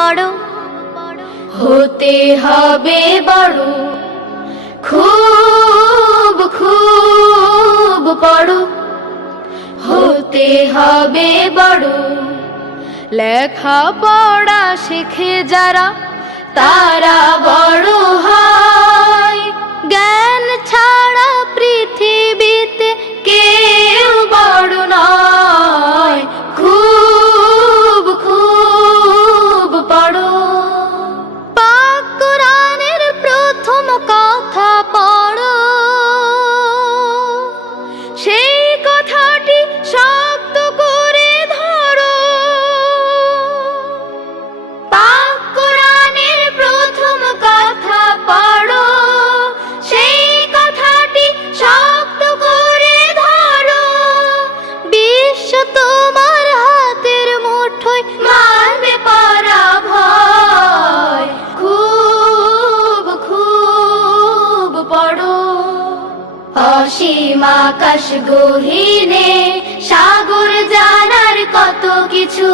বড়, হতে হবে বড়, খুব খুব বড়, হতে হবে বড়। লেখা পড়া শিখে যারা তারা বড় হয়, জ্ঞান ছাড়া পৃথিবীতে কেউ বড় নয়। খুব খুব বড়। পাক কোরআনের প্রথম কথা পড়ো, সেই কথাটি শক্ত করে ধরো। পাক কোরআনের প্রথম কথা পড়ো, সেই কথাটি শক্ত করে ধরো। বিশ্ব তোমার হাতের মুঠোয়, মানবে পরাভয়। খুব খুব পড়ো। অসীম আকাশ গহীনে সাগর জানার কত কিছু,